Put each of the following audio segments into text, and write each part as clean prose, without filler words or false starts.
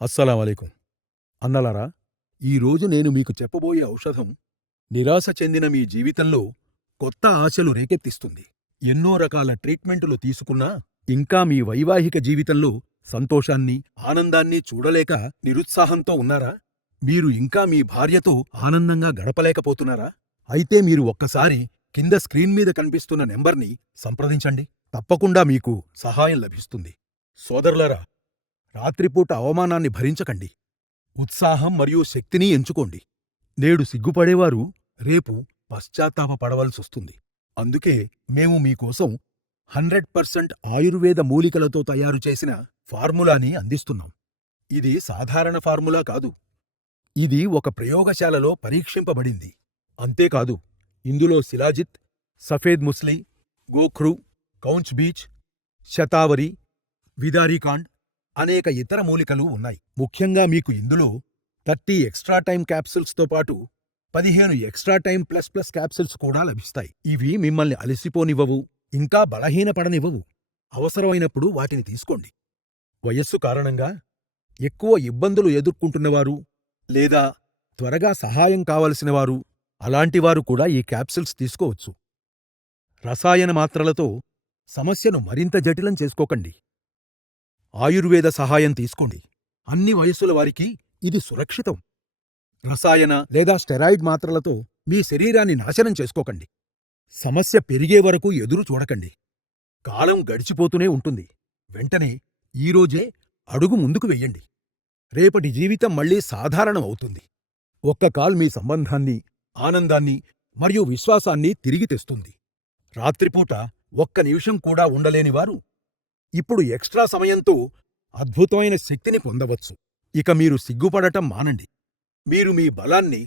అస్సలామలైకుం. అన్నలారా, ఈరోజు నేను మీకు చెప్పబోయే ఔషధం నిరాశ చెందిన మీ జీవితంలో కొత్త ఆశలు రేకెత్తిస్తుంది. ఎన్నో రకాల ట్రీట్మెంటులు తీసుకున్నా ఇంకా మీ వైవాహిక జీవితంలో సంతోషాన్ని, ఆనందాన్ని చూడలేక నిరుత్సాహంతో ఉన్నారా? మీరు ఇంకా మీ భార్యతో ఆనందంగా గడపలేకపోతున్నారా? అయితే మీరు ఒక్కసారి కింద స్క్రీన్ మీద కనిపిస్తున్న నెంబర్ని సంప్రదించండి. తప్పకుండా మీకు సహాయం లభిస్తుంది. సోదరులారా, రాత్రిపూట అవమానాన్ని భరించకండి. ఉత్సాహం మరియు శక్తిని ఎంచుకోండి. నేడు సిగ్గుపడేవారు రేపు పశ్చాత్తాపపడవలసొస్తుంది. అందుకే మేము మీకోసం 100% ఆయుర్వేద మూలికలతో తయారుచేసిన ఫార్ములాని అందిస్తున్నాం. ఇది సాధారణ ఫార్ములా కాదు. ఇది ఒక ప్రయోగశాలలో పరీక్షింపబడింది. అంతేకాదు, ఇందులో శిలాజిత్, సఫేద్ ముస్లి, గోఖ్రు, కౌంచ్ బీచ్, శతావరి, విదారీకాండ్ అనేక ఇతర మూలికలు ఉన్నాయి. ముఖ్యంగా మీకు ఇందులో 30 ఎక్స్ట్రా టైమ్ క్యాప్సూల్స్తో పాటు 15 ఎక్స్ట్రా టైమ్ ప్లస్ క్యాప్సూల్స్ కూడా లభిస్తాయి. ఇవి మిమ్మల్ని అలసిపోనివ్వవు, ఇంకా బలహీనపడనివ్వవు. అవసరమైనప్పుడు వాటిని తీసుకోండి. వయస్సు కారణంగా ఎక్కువ ఇబ్బందులు ఎదుర్కొంటున్నవారు లేదా త్వరగా సహాయం కావలసినవారు, అలాంటివారు కూడా ఈ క్యాప్సూల్స్ తీసుకోవచ్చు. రసాయన మాత్రలతో సమస్యను మరింత జటిలం చేసుకోకండి. ఆయుర్వేద సహాయం తీసుకోండి. అన్ని వయస్సుల వారికి ఇది సురక్షితం. రసాయన లేదా స్టెరాయిడ్ మాత్రలతో మీ శరీరాన్ని నాశనం చేసుకోకండి. సమస్య పెరిగే వరకు ఎదురు చూడకండి. కాలం గడిచిపోతూనే ఉంటుంది. వెంటనే ఈరోజే అడుగు ముందుకు వెయ్యండి. రేపటి జీవితం మళ్లీ సాధారణం అవుతుంది. ఒక్క కాల్ మీ సంబంధాన్ని, ఆనందాన్ని మరియు విశ్వాసాన్ని తిరిగి తెస్తుంది. రాత్రిపూట ఒక్క నిమిషం కూడా ఉండలేనివారు ఇప్పుడు ఎక్స్ట్రా సమయంతో అద్భుతమైన శక్తిని పొందవచ్చు. ఇక మీరు సిగ్గుపడటం మానండి. మీరు మీ బలాన్ని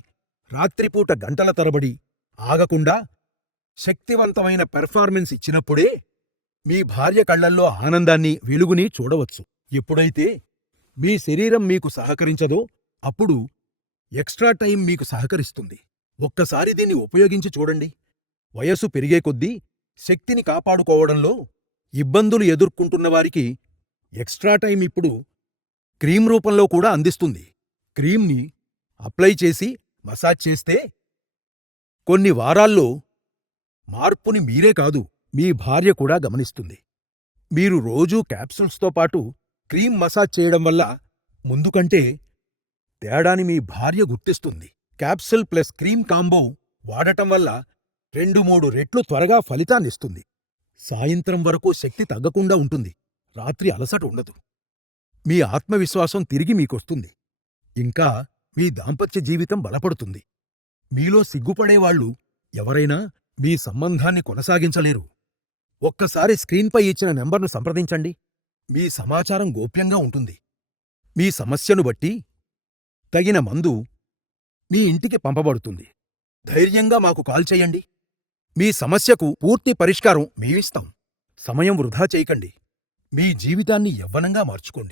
రాత్రిపూట గంటల తరబడి ఆగకుండా శక్తివంతమైన పెర్ఫార్మెన్స్ ఇచ్చినప్పుడే మీ భార్య కళ్లల్లో ఆనందాన్ని, వెలుగుని చూడవచ్చు. ఎప్పుడైతే మీ శరీరం మీకు సహకరించదో అప్పుడు ఎక్స్ట్రా టైం మీకు సహకరిస్తుంది. ఒక్కసారి దీన్ని ఉపయోగించి చూడండి. వయసు పెరిగే కొద్దీ శక్తిని కాపాడుకోవడంలో ఇబ్బందులు ఎదుర్కొంటున్నవారికి ఎక్స్ట్రా టైం ఇప్పుడు క్రీమ్ రూపంలో కూడా అందిస్తుంది. క్రీమ్ని అప్లై చేసి మసాజ్ చేస్తే కొన్ని వారాల్లో మార్పుని మీరే కాదు, మీ భార్య కూడా గమనిస్తుంది. మీరు రోజూ క్యాప్సూల్స్తో పాటు క్రీమ్ మసాజ్ చేయడం వల్ల ముందు కంటే తేడాని మీ భార్య గుర్తిస్తుంది. క్యాప్సూల్ ప్లస్ క్రీమ్ కాంబో వాడటం వల్ల 2-3 రెట్లు త్వరగా ఫలితాన్నిస్తుంది. సాయంత్రం వరకు శక్తి తగ్గకుండా ఉంటుంది. రాత్రి అలసట ఉండదు. మీ ఆత్మవిశ్వాసం తిరిగి మీకొస్తుంది. ఇంకా మీ దాంపత్య జీవితం బలపడుతుంది. మీలో సిగ్గుపడేవాళ్లు ఎవరైనా మీ సంబంధాన్ని కొనసాగించలేరు. ఒక్కసారి స్క్రీన్పై ఇచ్చిన నెంబర్ను సంప్రదించండి. మీ సమాచారం గోప్యంగా ఉంటుంది. మీ సమస్యను బట్టి తగిన మందు మీ ఇంటికి పంపబడుతుంది. ధైర్యంగా మాకు కాల్ చేయండి. మీ సమస్యకు పూర్తి పరిష్కారం మేమిస్తాం. సమయం వృధా చేయకండి. మీ జీవితాన్ని యవ్వనంగా మార్చుకోండి.